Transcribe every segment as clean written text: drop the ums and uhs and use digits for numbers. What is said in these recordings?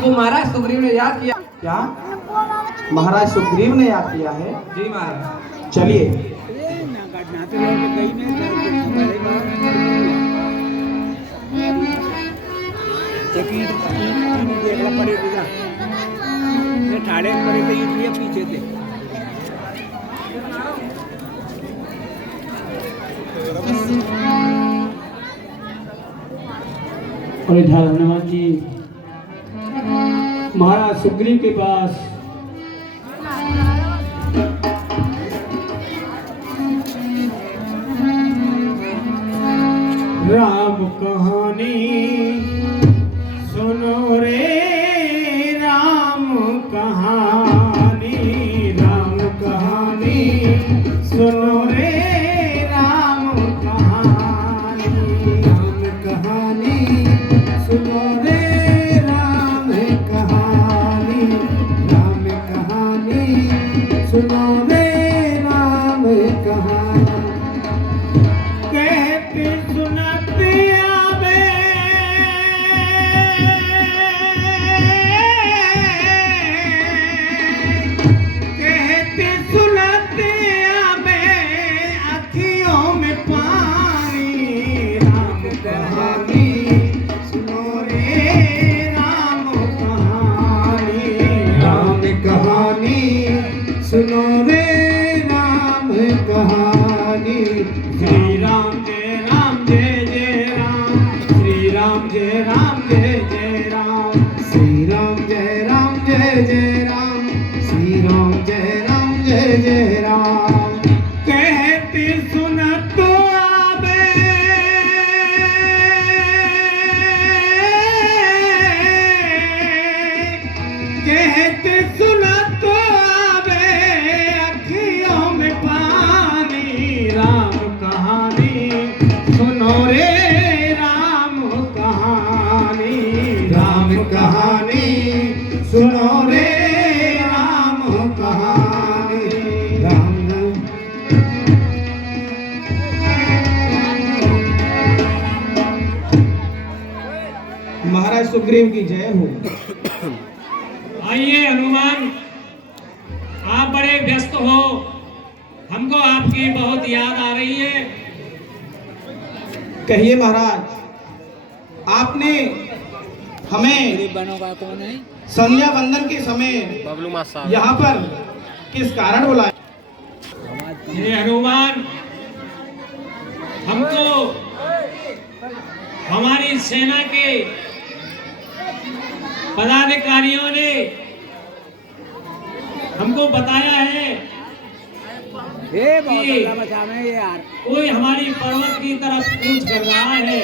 हमको महाराज सुग्रीव ने याद किया। क्या महाराज सुग्रीव ने याद किया है? जी महाराज। चलिए। पीछे थे और इधर हनुमान जी महाराज सुग्रीव के पास राम कहानी सुनो रे, राम कहानी, राम कहानी सुनो रे, राम कहानी, राम कहानी सुनो रे, राम कहानी, राम कहानी सुनो रे, राम कहानी। कहते सुनाते आवे, कहते सुनाते आवे, अखियों में पानी। राम कहानी सुनो रे, राम कहानी, राम कहानी सुनो रे, राम कहानी। श्री राम जय राम जय जय राम, श्री राम जय राम जय जय राम, श्री राम जय राम जय जय राम, श्री राम जय राम जय जय राम। कहते सुना तो आवे, कहते सुना तो आवे, अखियों में पानी। राम कहानी सुनो रे, राम कहानी, राम कहानी सुनो रे, राम कहानी। राम महाराज सुग्रीव की जय हो। आइए हनुमान, आप बड़े व्यस्त हो, हमको आपकी बहुत याद आ रही है। कहिए महाराज, आपने हमें बनों का कौन है? संध्या वंदन के समय यहाँ पर किस कारण बुलाया? ये हनुमान, हमको हमारी सेना के पदाधिकारियों ने हमको बताया है ये बहुत अल्लाह बचावे यार। कोई हमारी पर्वत की तरफ कूच कर रहा है।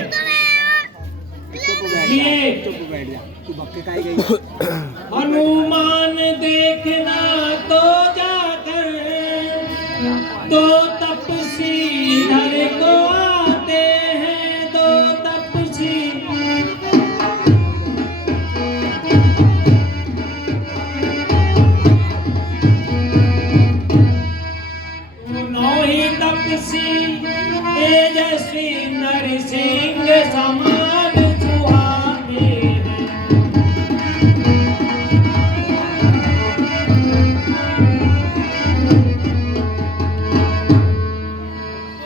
चुप बैठ जा, तू भक्के काहे गई? हनुमान देखना तो जाकर, दो तपसी इधर को आते हैं, दो तपसी। नौ ही तपसी तेजस्वी नरसिंह समान सुहाने हैं।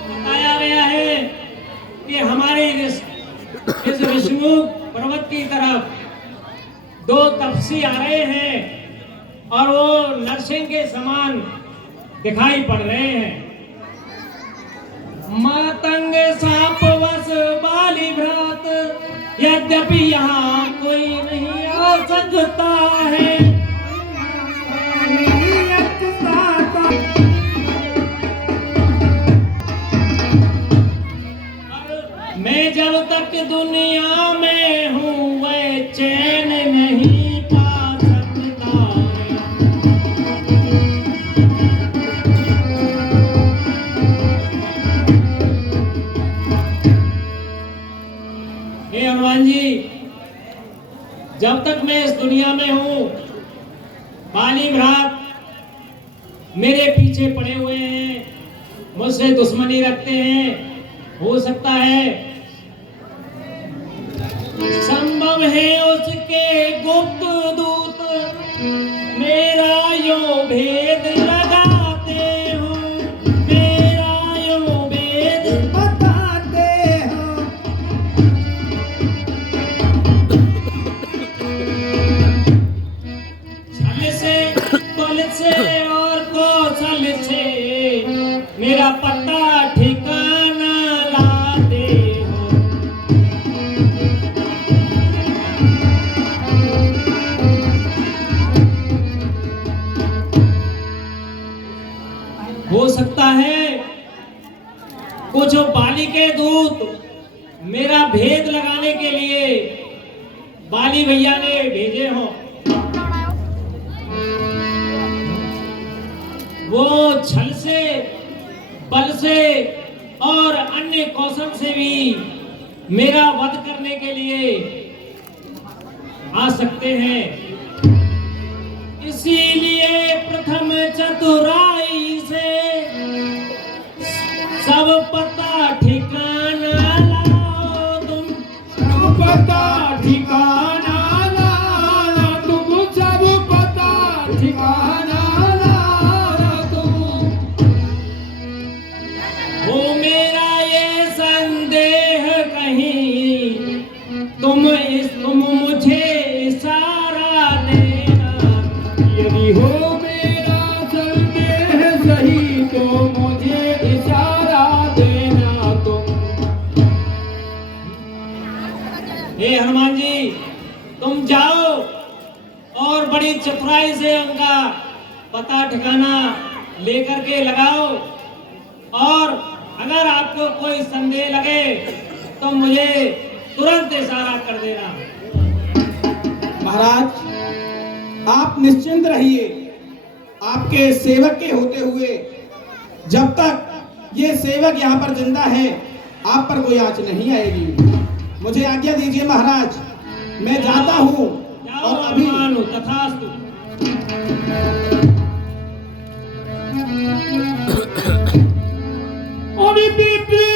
बताया गया है कि हमारे इस विष्णुमुख पर्वत की तरफ दो तपसी आ रहे हैं और वो नरसिंह के समान दिखाई पड़ रहे हैं। मातंग साप वस बाली भ्रात, यद्यपि यहाँ कोई नहीं आ सकता है। मैं जब तक दुनिया में हूँ वह चैन नहीं पा सकता है। हे हनुमान जी, जब तक मैं इस दुनिया में हूँ, बाली भ्रात मेरे पीछे पड़े हुए हैं, मुझसे दुश्मनी रखते हैं। हो सकता है संभव है उसके गुप्त भेद लगाने के लिए बाली भैया ने भेजे हो। वो छल से, बल से और अन्य कौशल से भी मेरा वध करने के लिए आ सकते हैं। इसीलिए प्रथम चतुराई से सब पता ठिकाना लाओ तुम। सब पता ठिकाना लाओ तुम, सब पता ठिकाना लाओ तुम। हो मेरा ये संदेह कहीं तुम मुझे इशारा देना। यदि हो मेरा संदेह सही तो मुझे इशारा देना तुम। हे हनुमान जी, तुम जाओ और बड़ी चतुराई से उनका पता ठिकाना लेकर के लगाओ, और अगर आपको कोई संदेह लगे तो मुझे तुरंत इशारा कर देना। महाराज, आप निश्चिंत रहिए। आपके सेवक के होते हुए जब तक ये सेवक यहाँ पर जिंदा है, आप पर कोई आँच नहीं आएगी। मुझे आज्ञा दीजिए महाराज, मैं जाता हूँ। और अभी तथास्तु।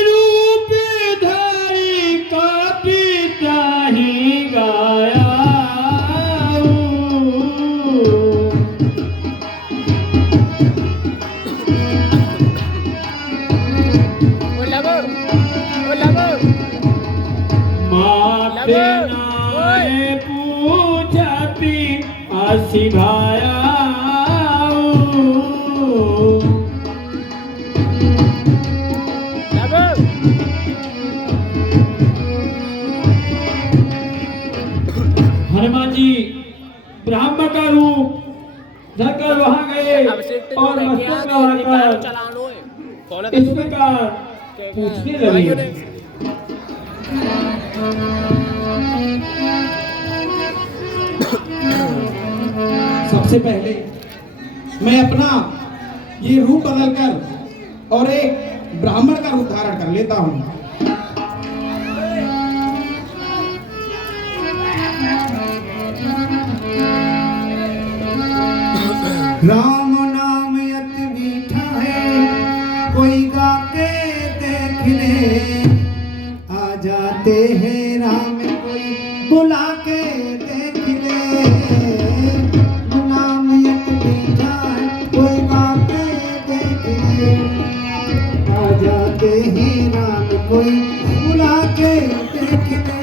रूप धारी का पिता ही गाया। माते नाए पूछती आसी भाया। हनुमान जी ब्राह्मण का रूप धरकर वहां गए और मस्तक लगाकर इस प्रकार पूछने लगे। सबसे पहले मैं अपना ये रूप बदलकर और एक ब्राह्मण का रूप धारण कर लेता हूँ। राम नाम अति मीठा है, कोई गा के देख ले। आ जाते हैं राम, कोई बुला के देख ले। नाम अति मीठा है, कोई गा के देख ले। आ जाते हैं राम, कोई बुला के देख ले।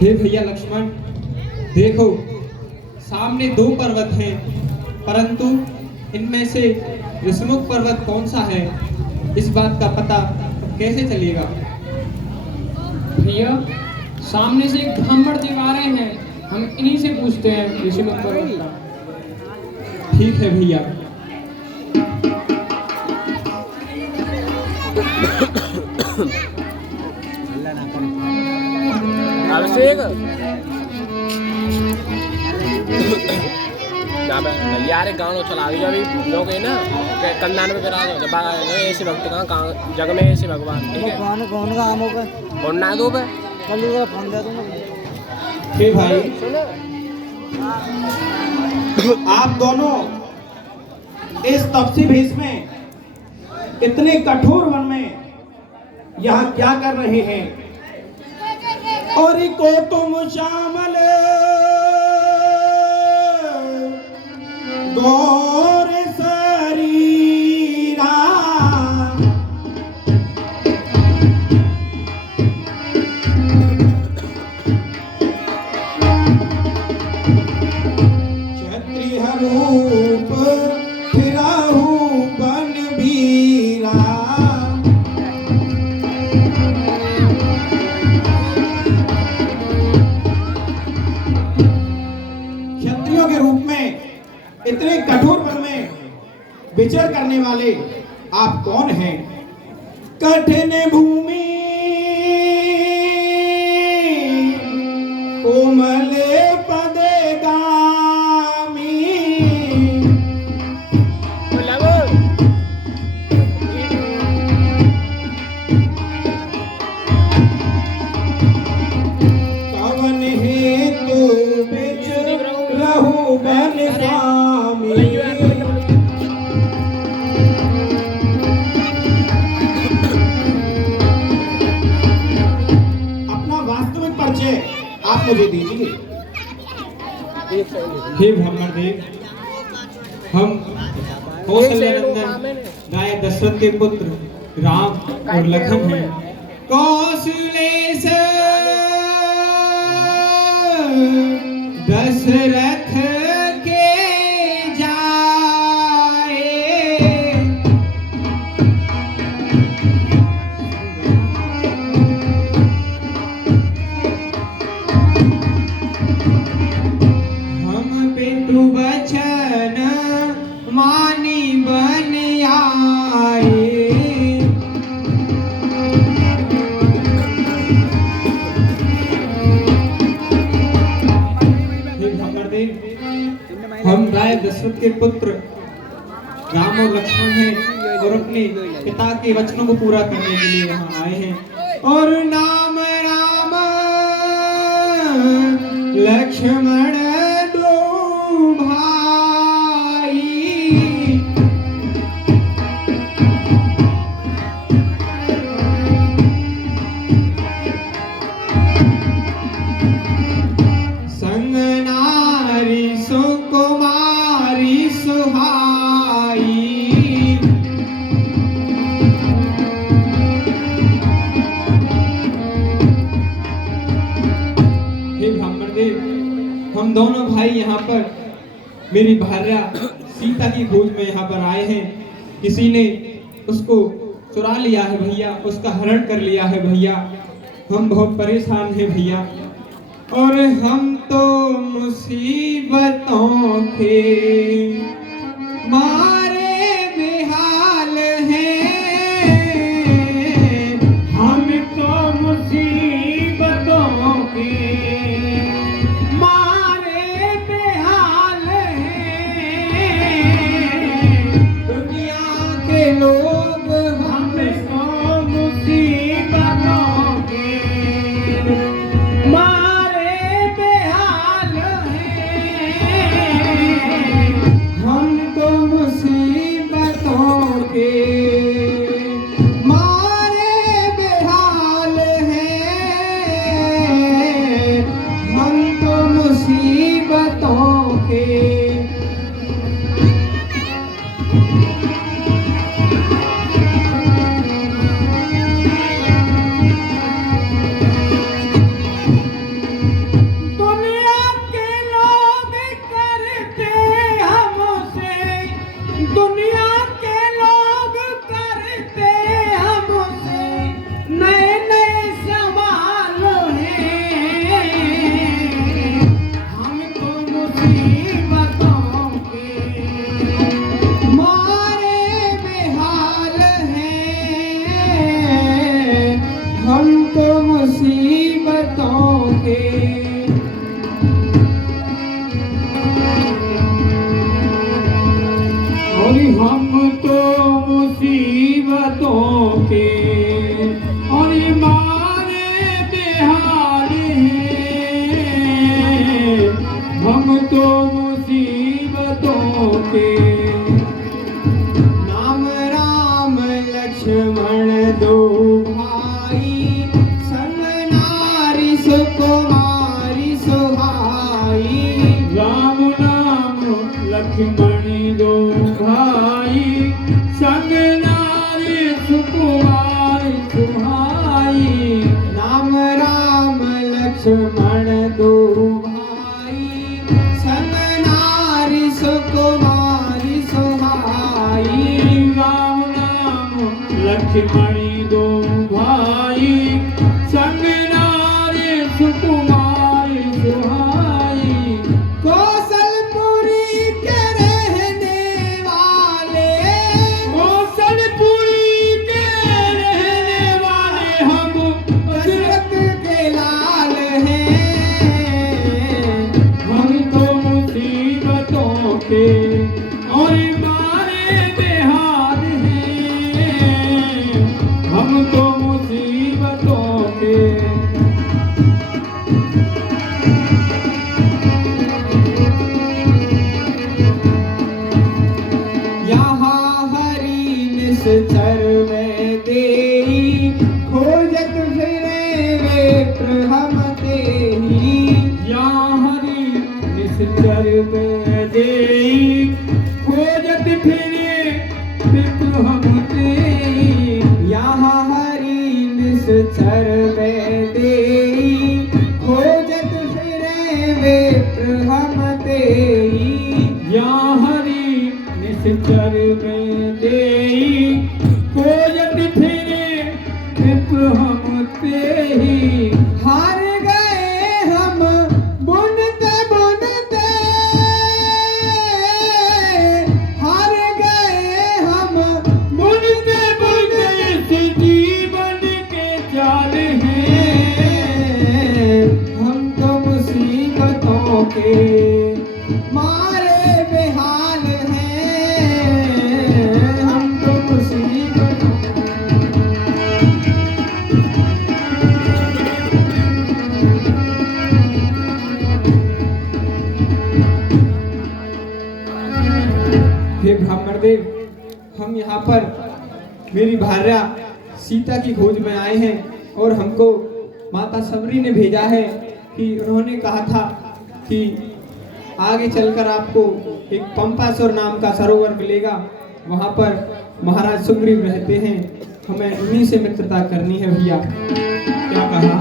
हे भैया लक्ष्मण, देखो सामने दो पर्वत हैं, परंतु इनमें से ऋषमुख पर्वत कौन सा है, इस बात का पता कैसे चलेगा? भैया सामने से एक ब्राह्मण दीवारें हैं, हम इन्हीं से पूछते हैं ऋषमुख पर्वत का। ठीक है भैया। यार गाँव चला दी अभी लोग है ना कल्याण में करा दो ऐसे भक्त कहाँ जग में ऐसे भगवान। ठीक है कौन का आम होगा और ना दो पे कल फोन दे दूंगा। हे भाई, आप दोनों इस तपसी भेष में इतने कठोर वन में यहाँ क्या कर रहे हैं? और को तुम शामल गौर शरीरा। क्षत्रिय रूप फिराहू बन बीरा। कठोर वन में विचर करने वाले आप कौन हैं? कठिन भूमि कोमल पदे गामी कवन हेतु बिच रहु बन स्वामी। अपना वास्तविक परिचय आप मुझे दीजिए। हे ब्रह्मदेव, हम कौशल्यनंदन राय दशरथ के पुत्र राम और लखन हैं। कौशलेश दशरथ के जाए, हम पितु बचन मानी बन आए। हम राय दशरथ के पुत्र राम और लक्ष्मण हैं और अपने पिता के वचनों को पूरा करने के लिए यहाँ आए हैं। और नाम राम लक्ष्मण दो भाई, संग नारी सुकुमारी सुहाई। हे ब्राह्मणदेव, हम दोनों भाई यहाँ पर मेरी भार्या सीता की खोज में यहाँ पर आए हैं। किसी ने उसको चुरा लिया है भैया, उसका हरण कर लिया है भैया। हम बहुत परेशान हैं भैया, और हम तो मुसीबतों के मारे बेहाल हैं। हम तो मुसीबतों के मारे बेहाल हैं। दुनिया के लोग हम तो मुसीबतों के लक्ष्मण दो भाई, संग नारी सुकुमारी सुहाई। राम राम लक्ष्मण दो भाई, संग नारी सुकुमारी सुहाई। राम नाम लक्ष्मण दो भाई, संग नारी सुकुमारी सुहाई। कौशलपुरी के रहने निश्चर में देई खोजत फिरे विप्र हम तेई यहाँ हरि निश्चर में देई खोजत फिरे विप्र हम तेई यहाँ हरि निश्चर में देई खोजत फिरे विप्र हम तेई हार गए हम बुनते बुनते हार गए हम बुनते बुनते इस जीवन के जाल हैं हम तो मुसीबतों के मारे बेहाल हैं हम तो मुसीबतों हे ब्राह्मण देव, हम यहाँ पर मेरी भार्या सीता की खोज में आए हैं और हमको माता सबरी ने भेजा है कि उन्होंने कहा था कि आगे चलकर आपको एक पंपासुर नाम का सरोवर मिलेगा, वहाँ पर महाराज सुग्रीव रहते हैं, हमें उन्हीं से मित्रता करनी है भैया। क्या कहा?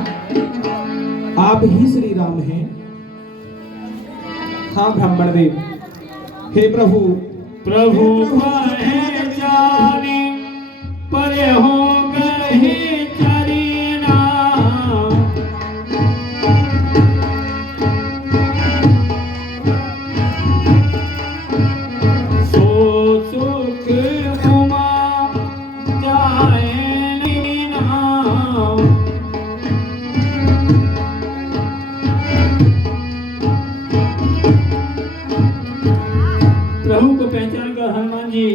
आप ही श्री राम हैं? हाँ ब्राह्मण देव। हे प्रभु, प्रभु कहे जानी पर हो गए चरीना सो सुख उमा जाए लीना प्रभु को पहचान कर हनुमान जी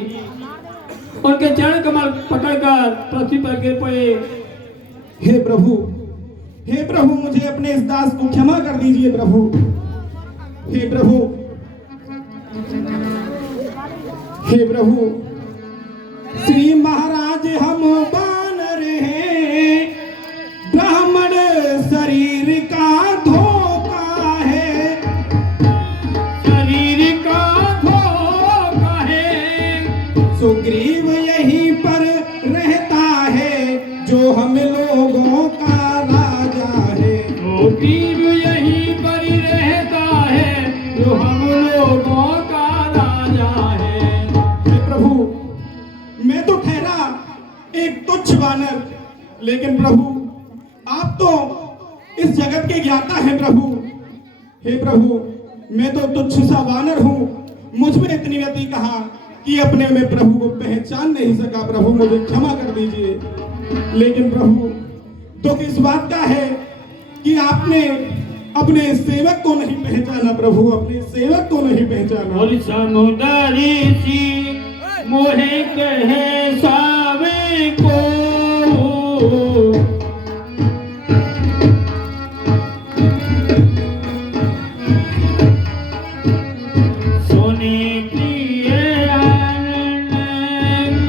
उनके चरण कमल पकड़कर पृथ्वी पर गिर पड़े। हे प्रभु, हे प्रभु, मुझे अपने इस दास को क्षमा कर दीजिए प्रभु। हे प्रभु, हे प्रभु, श्री महाराज हम बानर हैं, ब्राह्मण शरीर का धोखा है, शरीर का धोखा है, सुग्रीव यहीं पर रहता है, जो हम लोगों का राजा है। सुग्रीव यहीं पर रहता है, जो हम लोगों का राजा है। हे प्रभु, मैं तो ठहरा एक तुच्छ वानर, लेकिन प्रभु आप तो इस जगत के ज्ञाता हैं प्रभु। हे प्रभु, मैं तो तुच्छ सा वानर हूँ, मुझ में इतनी गति कहा कि अपने में प्रभु को पहचान नहीं सका। प्रभु मुझे क्षमा कर दीजिए। लेकिन प्रभु दुख इस बात का है कि आपने अपने सेवक को नहीं पहचाना। प्रभु अपने सेवक को नहीं पहचाना। और समुदारी सी मोहे कहे सावे को सोने प्रिय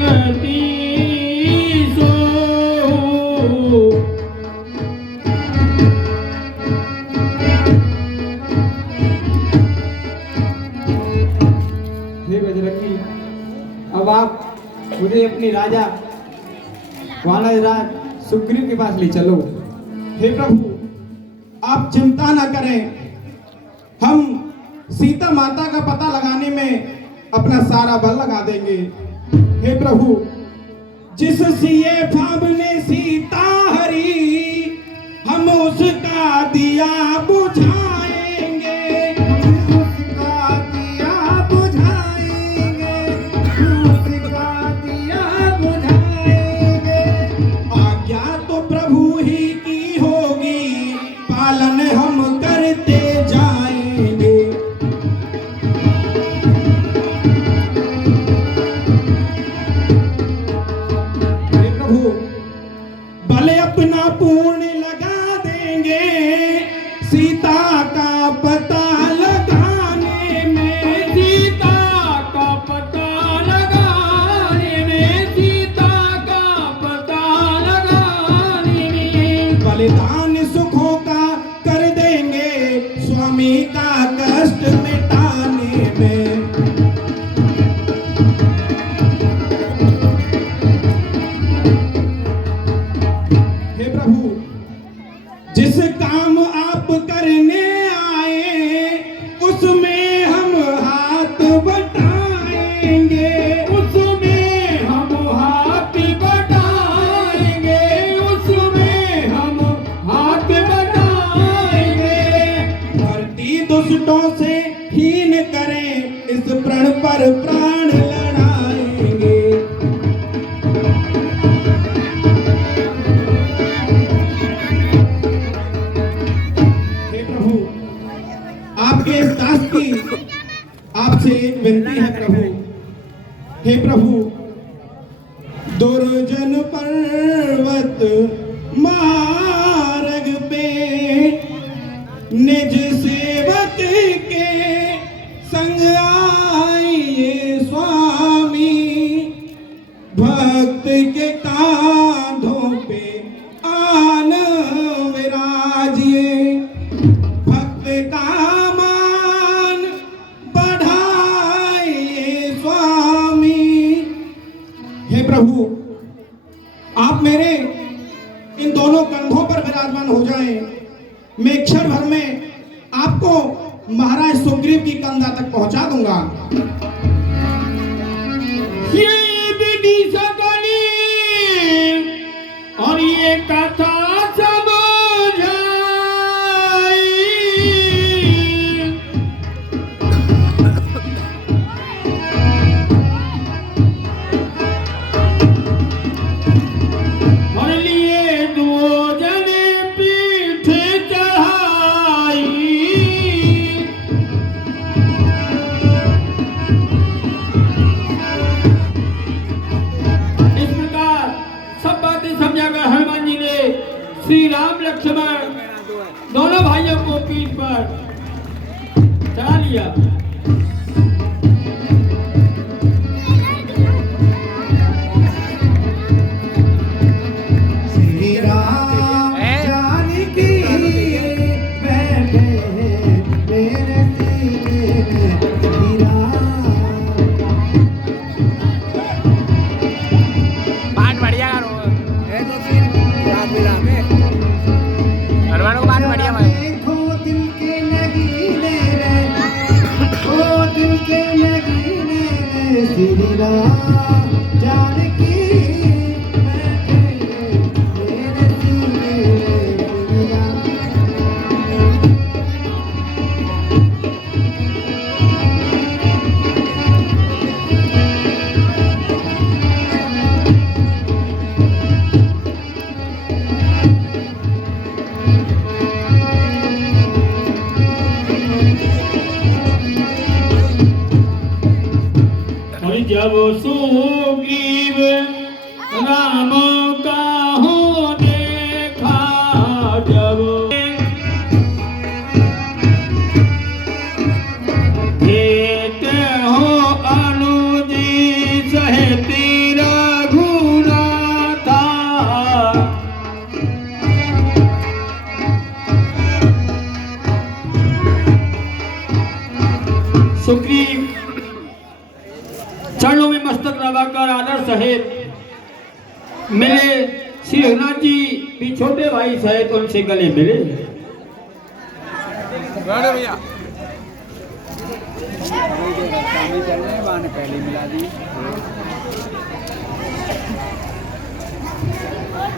गति सो हे बजरंगी, अब आप मुझे अपनी राजा वानर राज सुग्रीव के पास ले चलो। हे प्रभु, आप चिंता ना करें, हम सीता माता का पता लगाने में अपना सारा बल लगा देंगे। हे प्रभु, जिस सिए फाबने सीता हरी, हम उसका दिया बुझाएंगे, उसका दिया बुझाएंगे, उसका दिया बुझाएंगे। आज्ञा तो प्रभु ही की होगी, पालन हम करते जाएंगे। हे प्रभु, बल अपना पूर्ण लगा देंगे, सीता का पता लगाने में, सीता का पता लगाने में, सीता का पता लगाने में, बलिदान सुखों का कर देंगे, स्वामी का कष्ट मिटा दुष्टों से हीन करें, इस प्रण पर प्राण लड़ाएंगे। हे प्रभु, आपके इस दास की आपसे एक विनती है प्रभु। हे प्रभु, दुर्जन पर्वत मार्ग पे निज सेवक के संग आइए स्वामी, भक्त के कांधों पे आन विराजिए, भक्त का मान बढ़ाइए स्वामी। हे प्रभु, आप मेरे इन दोनों कंधों पर विराजमान हो जाएं। मैं क्षण भर में आपको महाराज सुग्रीव की कंधा तक पहुंचा दूंगा। ये विधि सकली और ये कथा समझाई, और लिए दो जने पीठ चढ़ाई। इस प्रकार सब बातें समझाकर हनुमान जी ने श्री राम लक्ष्मण दोनों भाइयों को पीठ पर चढ़ा लिया। श्री राम जानकी बैठे मेरे सीने में, श्री राम। पाठ बढ़िया करो। हनुमान को पाठ बढ़िया भाई। देखो दिल के नगीने में, ओ दिल के नगीने में, श्री राम जानकी बैठे मेरे सीने में, श्री राम। और जब सुग्रीव राम का हो देखा, जब देते हो अनुजी सहेती रघुनाथा, सुग्रीव चरणों में मस्तक लगाकर आदर सहित मिले। श्री रघुनाथ जी भी छोटे भाई सहित उनसे गले मिले। भैया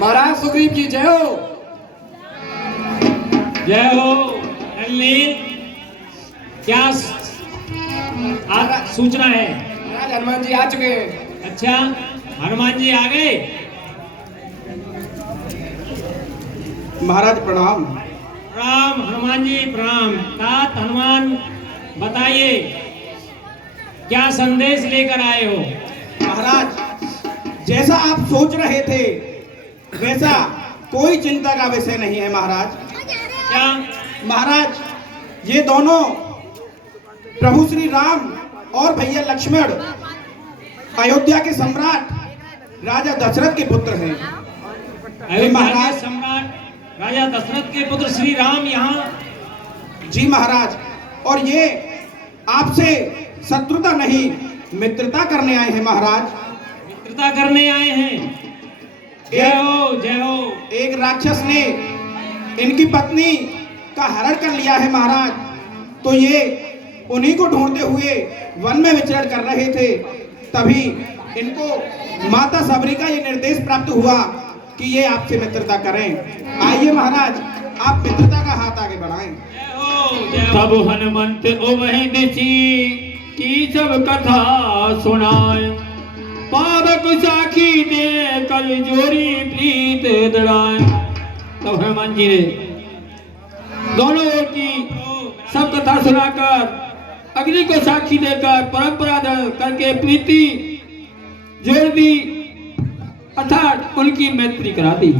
महाराज सुग्रीव की जय हो। जय हो। नलिनी, क्या सूचना है? महाराज हनुमान जी आ चुके हैं। अच्छा, हनुमान जी आ गए। महाराज प्रणाम। प्रणाम हनुमान जी, प्रणाम। तात हनुमान, बताइए क्या संदेश लेकर आए हो? महाराज, जैसा आप सोच रहे थे वैसा कोई चिंता का विषय नहीं है महाराज। क्या? महाराज, ये दोनों प्रभु श्री राम और भैया लक्ष्मण अयोध्या के सम्राट राजा दशरथ के पुत्र हैं। अयोध्या महाराज, के सम्राट राजा दशरथ के पुत्र श्री राम यहाँ? जी महाराज, और ये आपसे शत्रुता नहीं मित्रता करने आए हैं महाराज। मित्रता करने आए हैं। जय हो, जय हो। एक राक्षस ने इनकी पत्नी का हरण कर लिया है महाराज, तो ये उन्हीं को ढूंढते हुए वन में विचरण कर रहे थे। तभी इनको माता सबरी का ये निर्देश प्राप्त हुआ कि ये आपसे मित्रता करें। आइए महाराज, आप मित्रता का हाथ आगे बढ़ाएं। तब हनुमंत उमहि दिशि की सब कथा सुनाए, पावक साखी दे कल जोरी प्रीत दृढ़ाए। तब हनुमान जी ने दोनों ओर की सब कथा सुनाकर, अग्नि को साक्षी देकर, परंपरा करके प्रीति जोड़ दी, अर्थात उनकी मैत्री करा दी।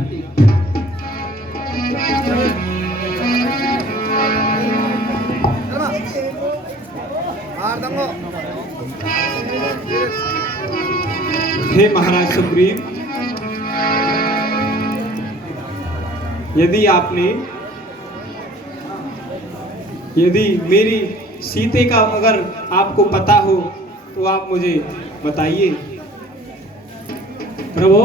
हे महाराज सुग्रीव, यदि मेरी सीते का अगर आपको पता हो तो आप मुझे बताइए। प्रभु